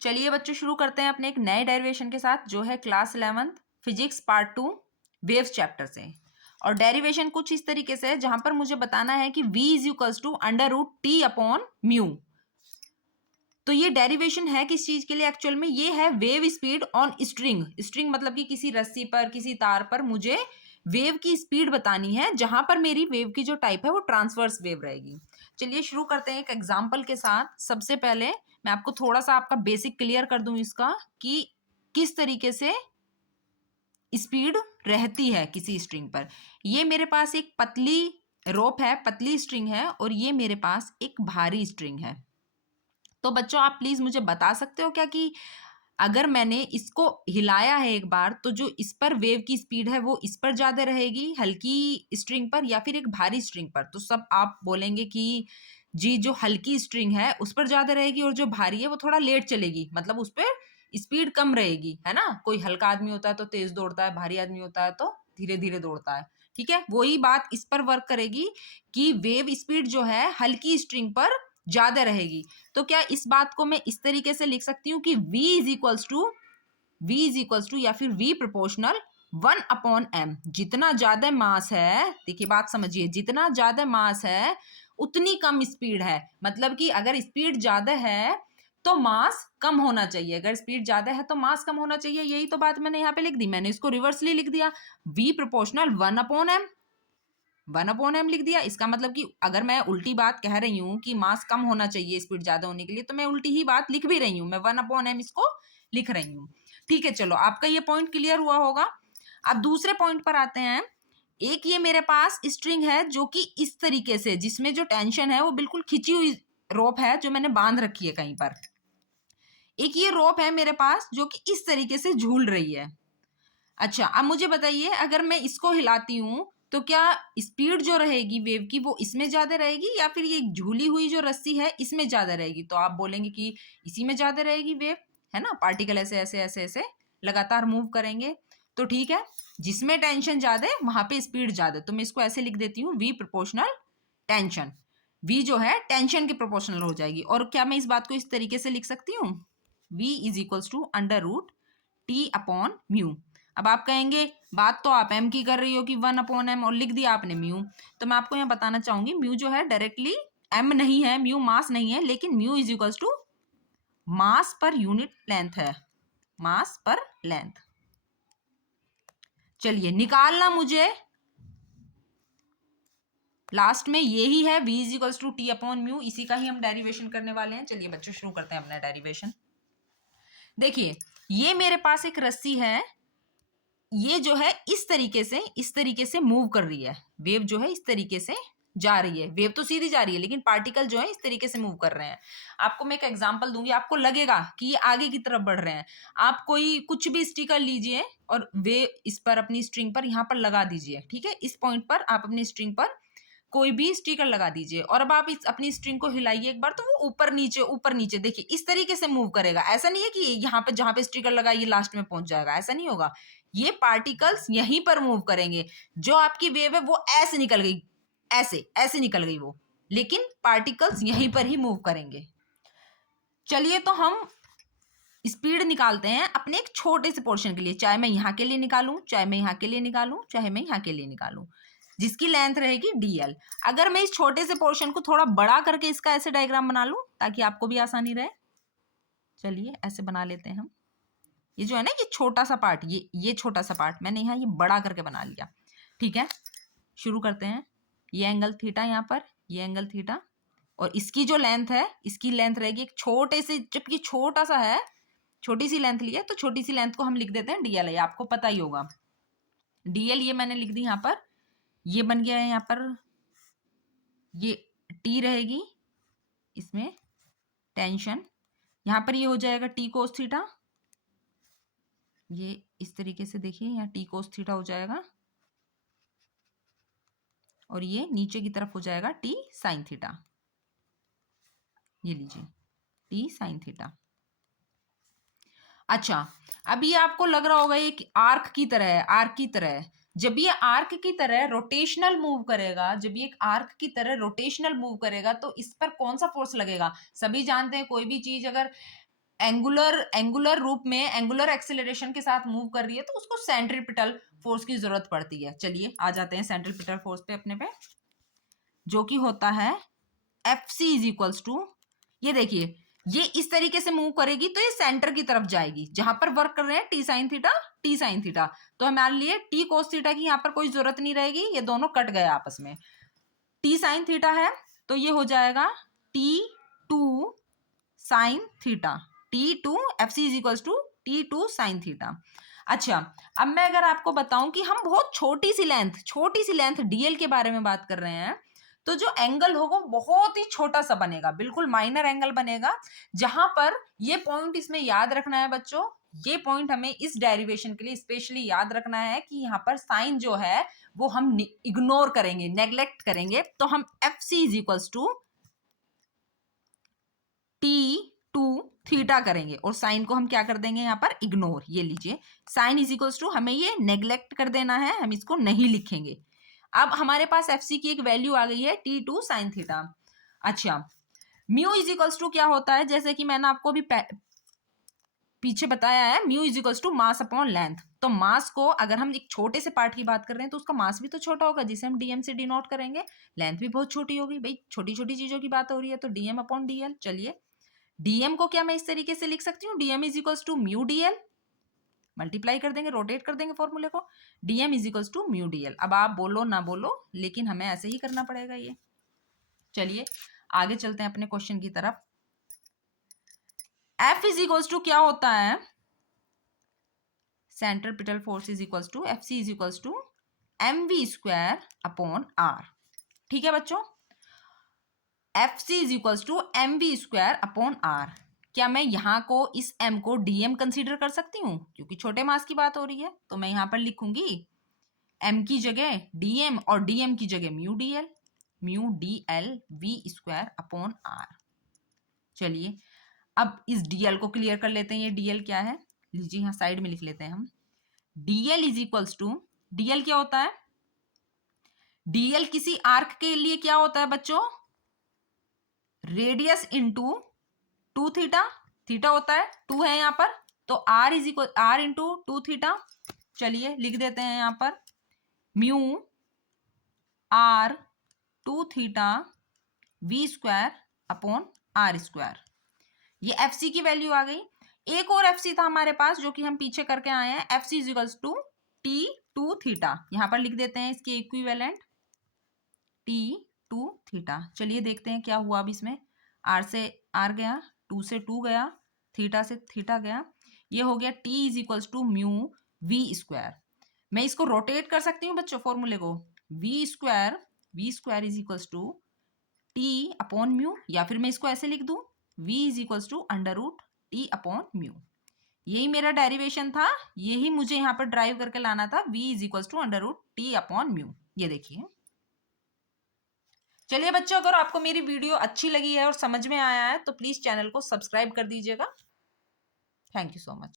चलिए बच्चों शुरू करते हैं अपने एक नए डेरिवेशन के साथ जो है class 11th physics part 2 waves chapter से। और डेरिवेशन कुछ इस तरीके से है जहां पर मुझे बताना है कि v is equals to under root T upon mu. तो ये डेरिवेशन है किस चीज के लिए? एक्चुअल में ये है wave speed on string. String मतलब कि किसी रस्सी पर, किसी तार पर मुझे वेव की स्पीड बतानी है जहां पर मेरी वेव की जो टाइप है वो ट्रांसवर्स वेव रहेगी। चलिए शुरू करते हैं एक एग्जांपल के साथ। सबसे पहले मैं आपको थोड़ा सा आपका बेसिक क्लियर कर दूं इसका कि किस तरीके से स्पीड रहती है किसी स्ट्रिंग पर। ये मेरे पास एक पतली रोप है, पतली स्ट्रिंग है, और ये मेरे पास एक भारी स्ट्रिंग है। तो बच्चों आप प्लीज मुझे बता सकते हो क्या कि अगर मैंने इसको हिलाया है एक बार तो जो इस पर वेव की स्पीड है वो इस पर ज्यादा रहेगी हल्की स्ट्रिंग पर या फिर एक भारी स्ट्रिंग पर? तो सब आप बोलेंगे कि जी जो हल्की स्ट्रिंग है उस पर ज्यादा रहेगी और जो भारी है वो थोड़ा लेट चलेगी, मतलब उस पर स्पीड कम रहेगी, है ना। कोई हल्का आदमी होता है तो तेज दौड़ता है, भारी आदमी होता है तो धीरे धीरे दौड़ता है। ठीक है, वही बात इस पर वर्क करेगी कि वेव स्पीड जो है हल्की स्ट्रिंग पर ज्यादा रहेगी। तो क्या इस बात को मैं इस तरीके से लिख सकती हूँ कि v इज इक्वल्स टू या फिर v प्रोपोर्शनल 1/m। जितना ज्यादा मास है, देखिए बात समझिए, जितना ज्यादा मास है उतनी कम स्पीड है। मतलब कि अगर स्पीड ज्यादा है तो मास कम होना चाहिए, अगर स्पीड ज्यादा है तो मास कम होना चाहिए। यही तो बात मैंने यहाँ पे लिख दी, मैंने इसको रिवर्सली लिख दिया, v प्रोपोर्शनल 1/m लिख दिया। इसका मतलब कि अगर मैं उल्टी बात कह रही हूँ कि मास कम होना चाहिए स्पीड ज्यादा होने के लिए, तो मैं उल्टी ही बात लिख भी रही हूँ, मैं 1/m इसको लिख रही हूँ। ठीक है, चलो आपका ये पॉइंट क्लियर हुआ होगा। अब दूसरे पॉइंट पर आते हैं। एक ये मेरे पास स्ट्रिंग है जो कि इस तरीके से, जिसमें जो टेंशन है वो बिल्कुल खिंची हुई रोप है जो मैंने बांध रखी है कहीं पर। एक ये रोप है मेरे पास जो कि इस तरीके से झूल रही है। अच्छा, अब मुझे बताइए अगर मैं इसको हिलाती हूं तो क्या स्पीड जो रहेगी वेव की वो इसमें ज्यादा रहेगी या फिर ये झूली हुई जो रस्सी है इसमें ज्यादा रहेगी? तो आप बोलेंगे कि इसी में ज्यादा रहेगी वेव, है ना। पार्टिकल ऐसे ऐसे ऐसे ऐसे लगातार मूव करेंगे। तो ठीक है, जिसमें टेंशन ज्यादा है वहां पे स्पीड ज्यादा, तो मैं इसको ऐसे लिख देती हूँ v प्रोपोर्शनल टेंशन। v जो है टेंशन के प्रोपोर्शनल हो जाएगी। और क्या मैं इस बात को इस तरीके से लिख सकती हूँ, v is equals to under root T upon mu. अब आप कहेंगे बात तो आप एम की कर रही हो कि 1/m, और लिख दिया आपने म्यू। तो मैं आपको यहाँ बताना चाहूंगी म्यू जो है डायरेक्टली एम नहीं है, म्यू मास नहीं है, लेकिन mu is equals to mass per unit length है, मास पर लेंथ। चलिए निकालना मुझे लास्ट में यही है, v is equals to T upon mu, इसी का ही हम डेरिवेशन करने वाले हैं। चलिए बच्चों शुरू करते हैं अपना डेरिवेशन। देखिए ये मेरे पास एक रस्सी है, ये जो है इस तरीके से मूव कर रही है। वेव जो है इस तरीके से जा रही है, वेव तो सीधी जा रही है लेकिन पार्टिकल जो है इस तरीके से मूव कर रहे हैं। आपको मैं एक एग्जांपल दूंगी, आपको लगेगा कि ये आगे की तरफ बढ़ रहे हैं। आप कोई कुछ भी स्टिकर लीजिए और वे इस पर अपनी स्ट्रिंग पर यहाँ पर लगा दीजिए। ठीक है, इस पॉइंट पर आप अपनी स्ट्रिंग पर कोई भी स्टिकर लगा दीजिए और अब आप इस अपनी स्ट्रिंग को हिलाइए एक बार, तो वो ऊपर नीचे देखिए इस तरीके से मूव करेगा। ऐसा नहीं है कि यहाँ पे जहां पे स्टिकर लगाइए लास्ट में पहुंच जाएगा, ऐसा नहीं होगा। ये पार्टिकल्स यहीं पर मूव करेंगे। जो आपकी वेव है वो ऐसे निकल गई, ऐसे ऐसे निकल गई वो, लेकिन पार्टिकल्स यहीं पर ही मूव करेंगे। चलिए तो हम स्पीड निकालते हैं अपने एक छोटे से पोर्शन के लिए, चाहे मैं यहाँ के लिए निकालूं, चाहे मैं यहाँ के लिए निकालूं, चाहे मैं यहाँ के लिए निकालूं, जिसकी लेंथ रहेगी dl। अगर मैं इस छोटे से पोर्शन को थोड़ा बड़ा करके इसका ऐसे डायग्राम बना लूं ताकि आपको भी आसानी रहे, चलिए ऐसे बना लेते हैं हम। ये जो है ना ये छोटा सा पार्ट, ये छोटा सा पार्ट मैंने यहाँ ये बड़ा करके बना लिया। ठीक है, शुरू करते हैं। ये एंगल थीटा यहाँ पर, ये एंगल थीटा, और इसकी जो लेंथ है इसकी लेंथ रहेगी एक छोटे से, जबकि छोटा सा है, छोटी सी लेंथ ली है तो छोटी सी लेंथ को हम लिख देते हैं dl है, आपको पता ही होगा। dl ये मैंने लिख दी यहाँ पर, ये बन गया है यहाँ पर, ये t रहेगी इसमें टेंशन, यहाँ पर ये हो जाएगा t कोस थीटा, ये इस तरीके से देखिए यहाँ t कोस थीटा हो जाएगा, और ये नीचे की तरफ हो जाएगा t साइन थीटा। ये लीजिए t साइन थीटा। अच्छा, अब ये आपको लग रहा होगा ये आर्क की तरह है, आर्क की तरह है। जब ये आर्क की तरह रोटेशनल मूव करेगा, जब ये एक आर्क की तरह रोटेशनल मूव करेगा तो इस पर कौन सा फोर्स लगेगा? सभी जानते हैं कोई भी चीज अगर एंगुलर रूप में एंगुलर एक्सेलरेशन के साथ मूव कर रही है तो उसको सेंट्रीपिटल फोर्स की जरूरत पड़ती है। चलिए आ जाते हैं सेंट्रीपिटल फोर्स पे अपने पे, जो कि होता है Fc इज इक्वल्स टू, ये देखिए ये इस तरीके से मूव करेगी तो ये सेंटर की तरफ जाएगी, जहां पर वर्क कर रहे हैं टी साइन थीटा, तो हमारे लिए टी कोस थीटा की यहाँ पर कोई जरूरत नहीं रहेगी, ये दोनों कट गए आपस में। टी साइन थीटा है तो ये हो जाएगा T2 sine theta, T2 Fc is equals to T2 sine theta. अच्छा, अब मैं अगर आपको बताऊं कि हम बहुत छोटी सी लेंथ डीएल के बारे में बात कर रहे हैं, तो जो एंगल होगा बहुत ही छोटा सा बनेगा, बिल्कुल माइनर एंगल बनेगा, जहां पर ये पॉइंट इसमें याद रखना है बच्चों, ये पॉइंट हमें इस डेरिवेशन के लिए स्पेशली याद रखना है कि यहाँ पर साइन जो है वो हम इग्नोर करेंगे, नेग्लेक्ट करेंगे, तो हम Fc is equals to T2 theta करेंगे और साइन को हम क्या कर देंगे यहाँ पर इग्नोर। ये लीजिए साइन इज इक्वल्स टू, हमें ये नेग्लेक्ट कर देना है, हम इसको नहीं लिखेंगे। अब हमारे पास Fc की एक वैल्यू आ गई है T2 साइन थीटा। अच्छा, म्यू इज इक्वल्स टू क्या होता है, जैसे कि मैंने आपको भी पीछे बताया है, mu is equals to mass upon length. तो मास को अगर हम एक छोटे से पार्ट की बात कर रहे हैं तो उसका मास भी तो छोटा होगा, जिसे हम डीएम से डिनोट करेंगे, लेंथ भी बहुत छोटी होगी, भाई छोटी छोटी चीजों की बात हो रही है तो डीएम अपॉन डीएल। चलिए डीएम को क्या मैं इस तरीके से लिख सकती हूँ, DM is equals to mu DL, multiply कर देंगे, रोटेट कर देंगे फॉर्मूले को, DM is equals to mu DL. अब आप बोलो ना बोलो लेकिन हमें ऐसे ही करना पड़ेगा ये। चलिए आगे चलते हैं अपने क्वेश्चन की तरफ। F इज इक्वल्स टू क्या होता है, centripetal force is equals to Fc is equals to mv square upon r। ठीक है बच्चों, Fc is equals to mv square upon r। क्या मैं यहाँ को इस m को dm कंसीडर कर सकती हूँ, क्योंकि छोटे मास की बात हो रही है, तो मैं यहाँ पर लिखूंगी m की जगह dm और dm की जगह mu dl v square upon r। चलिए अब इस dl को क्लियर कर लेते हैं, ये dl क्या है, लीजिए यहाँ साइड में लिख लेते हैं हम। dl is equals to, dl क्या होता है, dl किसी आर्क के लिए क्या होता है बच्चों, रेडियस इंटू 2 थीटा, थीटा होता है 2 है यहाँ पर, तो r is equal r into 2 theta. चलिए लिख देते हैं यहाँ पर mu r 2 theta v square upon r square. ये Fc की वैल्यू आ गई। एक और Fc था हमारे पास जो कि हम पीछे करके आए हैं, Fc is equals to T2 theta, यहाँ पर लिख देते हैं इसके इक्विवेलेंट T2 थीटा। चलिए देखते हैं क्या हुआ अब इसमें, r से r गया, 2 से 2 गया, थीटा से थीटा गया, ये हो गया T is equals to mu v square. मैं इसको रोटेट कर सकती हूँ बच्चों फॉर्मूले को, v square is equals to T upon mu, या फिर मैं इसको ऐसे लिख दूं v is equals to under root T upon mu. यही मेरा डेरिवेशन था, यही मुझे यहाँ पर ड्राइव करके लाना था, v is equals to under root T upon mu. ये देखिए। चलिए बच्चों, अगर आपको मेरी वीडियो अच्छी लगी है और समझ में आया है तो प्लीज चैनल को सब्सक्राइब कर दीजिएगा। Thank you so much.